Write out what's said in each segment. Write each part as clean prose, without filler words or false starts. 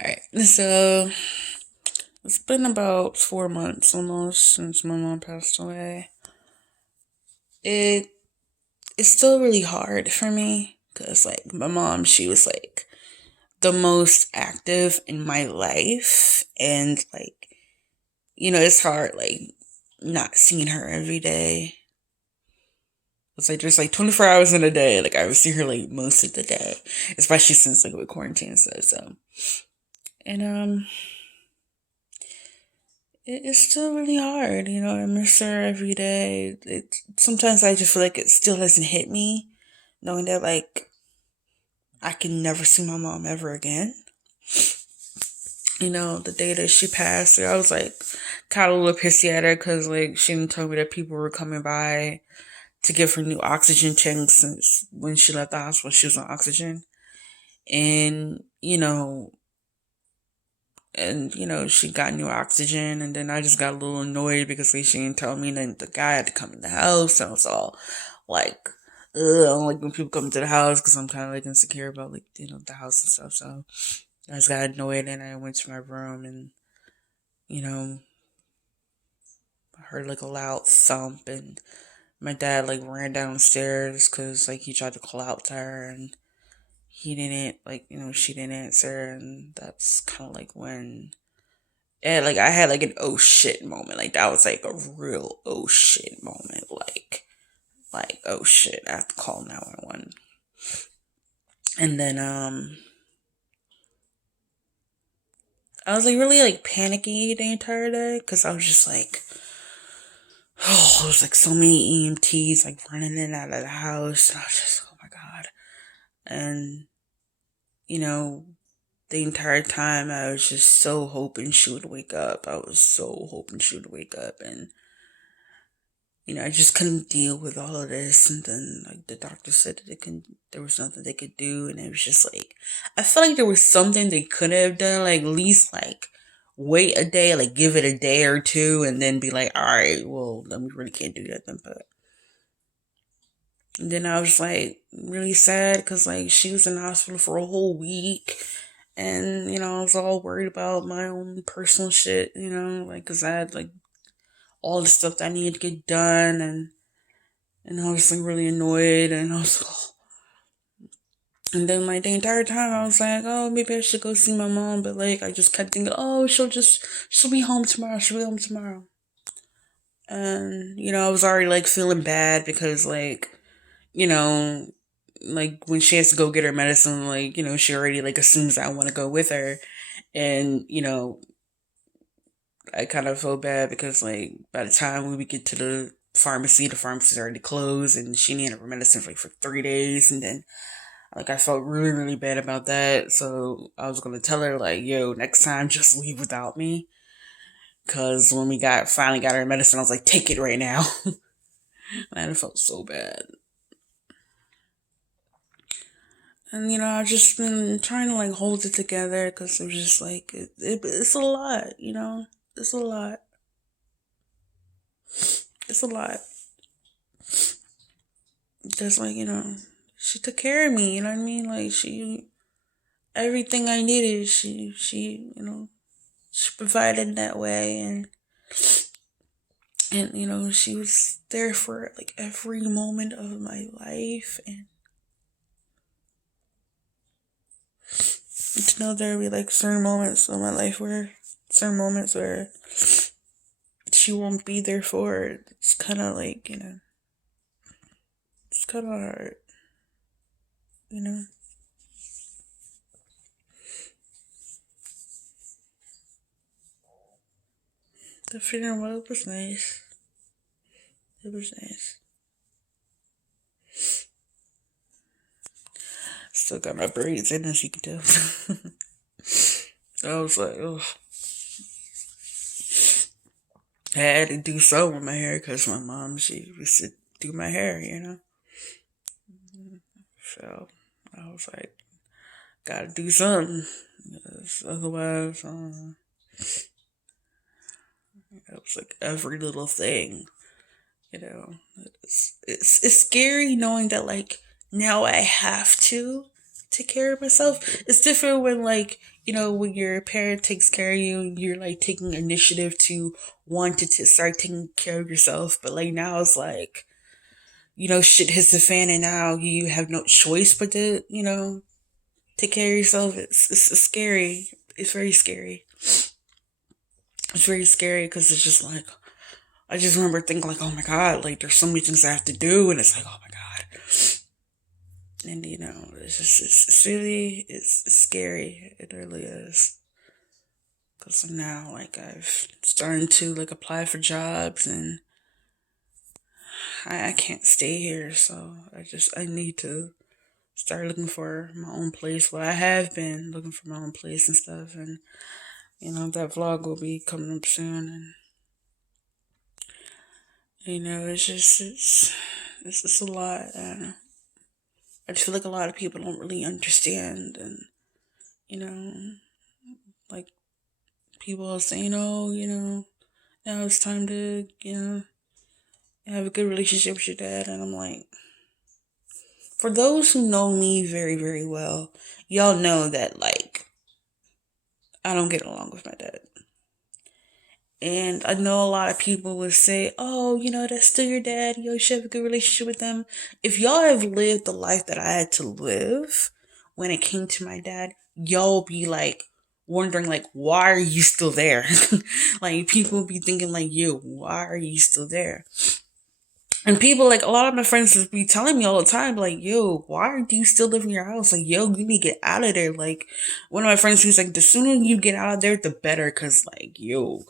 Alright, so it's been about 4 months almost since my mom passed away. It it's still really hard for me because like my mom, she was like the most active in my life, and like it's hard like not seeing her every day. It's like there's like 24 hours in a day. Like I would see her like most of the day, especially since like with quarantine and stuff. So and it's still really hard, I miss her every day. Sometimes I just feel like it still hasn't hit me, knowing that like I can never see my mom ever again. The day that she passed, I was like kind of a little pissy at her because like she didn't tell me that people were coming by to give her new oxygen tanks since when she left the hospital she was on oxygen, and she got new oxygen, and then I just got a little annoyed because like, she didn't tell me that the guy had to come in the house, and I was all like, ugh, I don't like when people come to the house because I'm kind of like insecure about like, the house and stuff, so I just got annoyed and I went to my room and, you know, I heard like a loud thump and my dad like ran downstairs because like he tried to call out to her and he didn't, like, she didn't answer, and that's kind of like when and like I had like an oh shit moment. Like that was like a real oh shit moment. Like oh shit, I have to call 911. And then I was like really like panicky the entire day because I was just like, oh, there was like so many EMTs like running in and out of the house, and I was just, oh my god. And you know, the entire time I was just so hoping she would wake up. I was so hoping she would wake up, and I just couldn't deal with all of this. And then, like, the doctor said that there was nothing they could do. And it was just like, I felt like there was something they could have done, like, at least, like, wait a day, like, give it a day or two, and then be like, all right, well, then we really can't do that then. But and then I was, like, really sad because, like, she was in the hospital for a whole week. And, I was all worried about my own personal shit, like, because I had, like, all the stuff that I needed to get done. And I was like really annoyed, and I was, oh. And then like the entire time I was like, oh, maybe I should go see my mom, but like I just kept thinking, oh, she'll be home tomorrow, she'll be home tomorrow. And I was already like feeling bad because like, you know, like when she has to go get her medicine, like, she already like assumes I want to go with her. And, I kind of felt bad because like by the time we would get to the pharmacy's already closed, and she needed her medicine for 3 days. And then like I felt really, really bad about that. So I was gonna tell her like, yo, next time just leave without me. Cause when we finally got her medicine, I was like, take it right now. And it felt so bad. And I've just been trying to like hold it together because it was just like it's a lot. It's a lot. It's a lot. Just like she took care of me. You know what I mean? Like she everything I needed. She she provided that way, and she was there for like every moment of my life. And to know there would be like certain moments where she won't be there for it, it's kind of like it's kind of hard, you know the funeral was nice. It was nice. Still got my braids in, as you can tell. I was like, oh, I had to do something with my hair because my mom, she used to do my hair. So I was like, gotta do something. Because otherwise, it was like every little thing, you know. It's scary knowing that like now I have to take care of myself. It's different when like when your parent takes care of you, you're like taking initiative to want to start taking care of yourself. But like now it's like, shit hits the fan and now you have no choice but to, take care of yourself. It's scary. It's very scary. It's very scary because it's just like, I just remember thinking like, oh my God, like there's so many things I have to do. And it's like, oh my God. And it's just, it's really, it's scary. It really is. Because now, like, I've started to, like, apply for jobs and I can't stay here. So I need to start looking for my own place. Well, I have been looking for my own place and stuff. And, that vlog will be coming up soon. And, it's just, it's a lot. I just feel like a lot of people don't really understand. And, you know, like, people are saying, oh, now it's time to, have a good relationship with your dad. And I'm like, for those who know me very, very well, y'all know that, like, I don't get along with my dad. And I know a lot of people would say, oh, that's still your dad. You should have a good relationship with them. If y'all have lived the life that I had to live when it came to my dad, y'all be like, wondering like, why are you still there? Like, people be thinking like, yo, why are you still there? And people, like, a lot of my friends would be telling me all the time, like, yo, why do you still live in your house? Like, yo, you need to get out of there. Like, one of my friends, he's like, the sooner you get out of there, the better. Cause like, yo,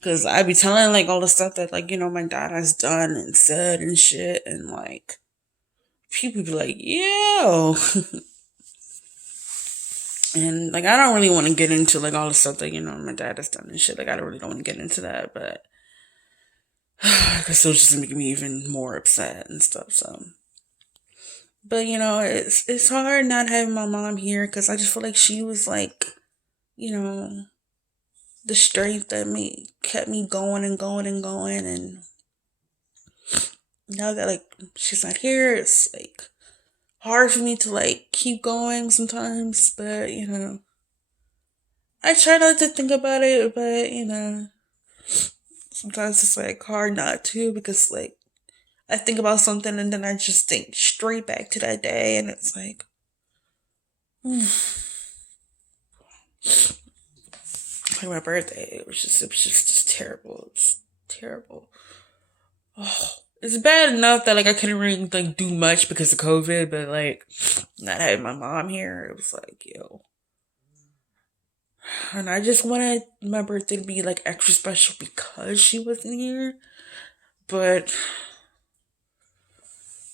cause I be telling like all the stuff that like, my dad has done and said and shit. And like, people be like, yo. And like, I don't really want to get into like all the stuff that, my dad has done and shit. Like, I don't really want to get into that, but because it'll just make me even more upset and stuff. So, but it's hard not having my mom here because I just feel like she was like, you know, the strength that kept me going and going and going. And now that like she's not here, it's like hard for me to like keep going sometimes. But I try not to think about it, but sometimes it's like hard not to because like I think about something and then I just think straight back to that day and it's like, like my birthday, it was just terrible. It's terrible. Oh, it's bad enough that like I couldn't really like do much because of COVID, but like not having my mom here, it was like, yo. And I just wanted my birthday to be like extra special because she wasn't here. But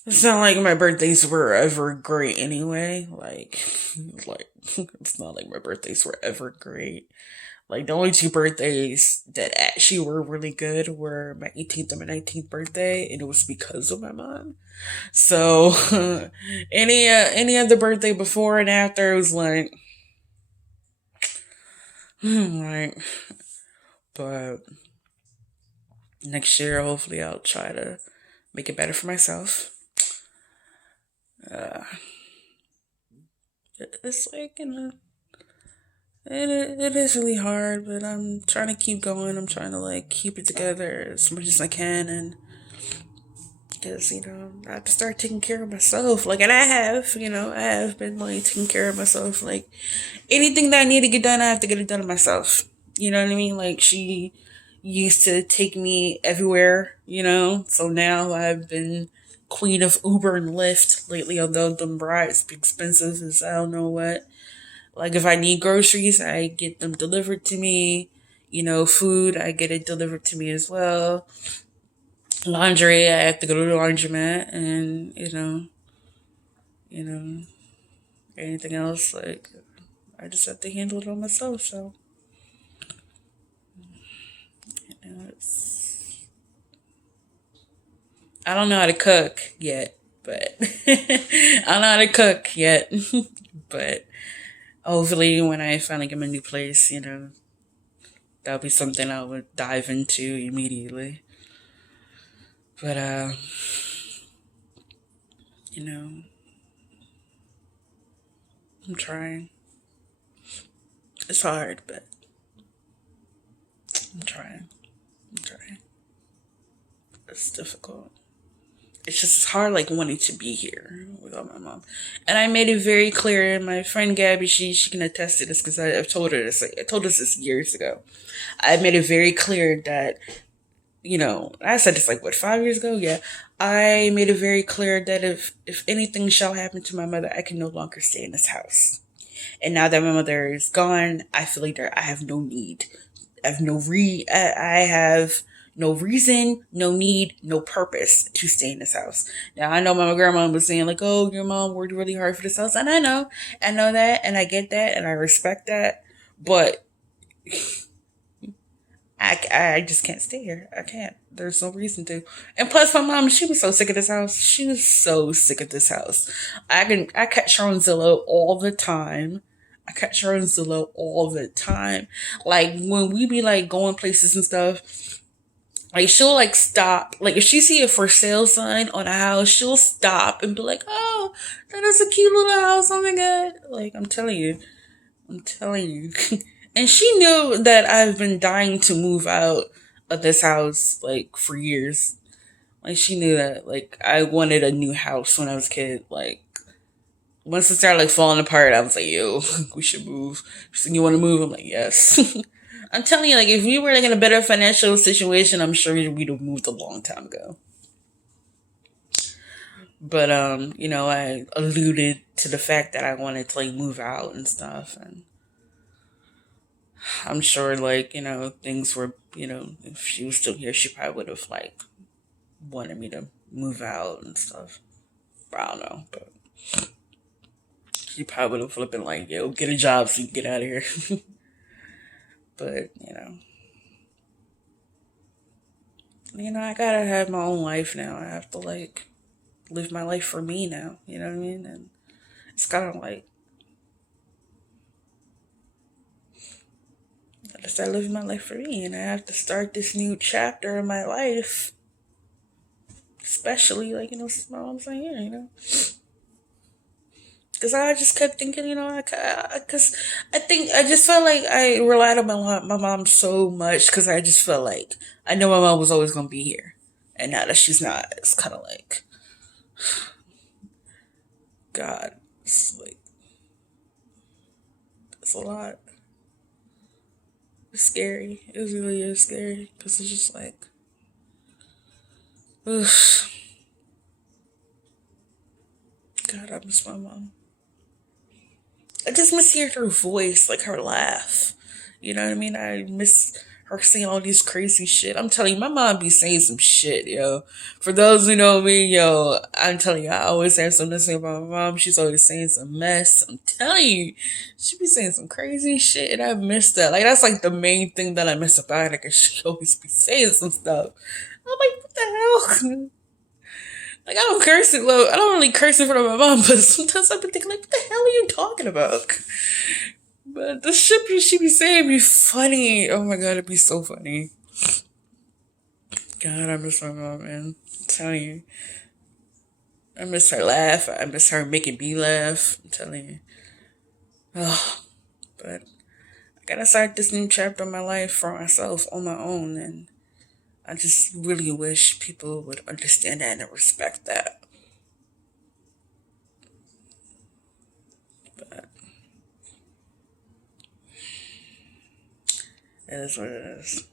it's not like my birthdays were ever great anyway. Like it's not like my birthdays were ever great. Like the only two birthdays that actually were really good were my 18th and my 19th birthday, and it was because of my mom. So any other birthday before and after it was like, like, but next year hopefully I'll try to make it better for myself. Uh, it's like it is really hard, but I'm trying to keep going. I'm trying to like keep it together as much as I can, and because I have to start taking care of myself. Like, and I have been like taking care of myself. Like, anything that I need to get done, I have to get it done myself. You know what I mean? Like, she used to take me everywhere. So now I've been queen of Uber and Lyft lately. Although the rides be expensive as I don't know what. Like, if I need groceries, I get them delivered to me. Food, I get it delivered to me as well. Laundry, I have to go to the laundromat, and you know, anything else, like, I just have to handle it all myself. So, it's, I don't know how to cook yet, but I don't know how to cook yet, but hopefully when I finally get my new place, that'll be something I would dive into immediately. But you know, I'm trying. It's hard, but I'm trying. I'm trying. It's difficult. It's just hard, like wanting to be here without my mom. And I made it very clear. And my friend Gabby, she can attest to this because I've told her this. I told us this years ago. I made it very clear that I said this like what 5 years ago. Yeah, I made it very clear that if anything shall happen to my mother, I can no longer stay in this house. And now that my mother is gone, I feel like I have no need. I have no reason, no need, no purpose to stay in this house. Now I know my grandma was saying like, "Oh, your mom worked really hard for this house," and I know that, and I get that, and I respect that, but I just can't stay here. I can't. There's no reason to. And plus, my mom, she was so sick of this house. She was so sick of this house. I catch her on Zillow all the time. I catch her on Zillow all the time. Like when we be like going places and stuff, like she'll like stop. Like if she see a for sale sign on a house, she'll stop and be like, "Oh, that is a cute little house. Oh my god!" Like I'm telling you. And she knew that I've been dying to move out of this house like for years. Like she knew that like I wanted a new house when I was a kid. Like once it started like falling apart, I was like, "Yo, we should move." She's like, "You want to move?" I'm like, "Yes." I'm telling you, like if we were like in a better financial situation, I'm sure we'd have moved a long time ago. But I alluded to the fact that I wanted to like move out and stuff, and I'm sure, like, things were, if she was still here, she probably would have, like, wanted me to move out and stuff. I don't know, but she probably would have been like, yo, get a job so you can get out of here. But, I gotta have my own life now. I have to, like, live my life for me now. You know what I mean? And it's kind of like, I gotta start living my life for me, and I have to start this new chapter in my life. Especially, like, since my mom's not here. Because I just kept thinking, because I think I just felt like I relied on my mom so much because I just felt like I know my mom was always going to be here. And now that she's not, it's kind of like, God, it's like, it's a lot. It's scary. It really is scary because it's just like, ugh, God, I miss my mom. I just miss hearing her voice, like her laugh. You know what I mean? I miss her saying all these crazy shit. I'm telling you, my mom be saying some shit, yo. For those who know me, yo, I'm telling you, I always have something to say about my mom. She's always saying some mess. I'm telling you, she be saying some crazy shit, and I miss that. Like, that's like the main thing that I miss about her, because she always be saying some stuff. I'm like, what the hell? Like I don't curse it. Well, I don't really curse in front of my mom, but sometimes I've been thinking, like, what the hell are you talking about? But the shit she be saying be funny. Oh my god, it'd be so funny. God, I miss my mom, man. I'm telling you, I miss her laugh. I miss her making me laugh. I'm telling you. Oh, but I gotta start this new chapter of my life for myself on my own, and I just really wish people would understand that and respect that. But it is what it is.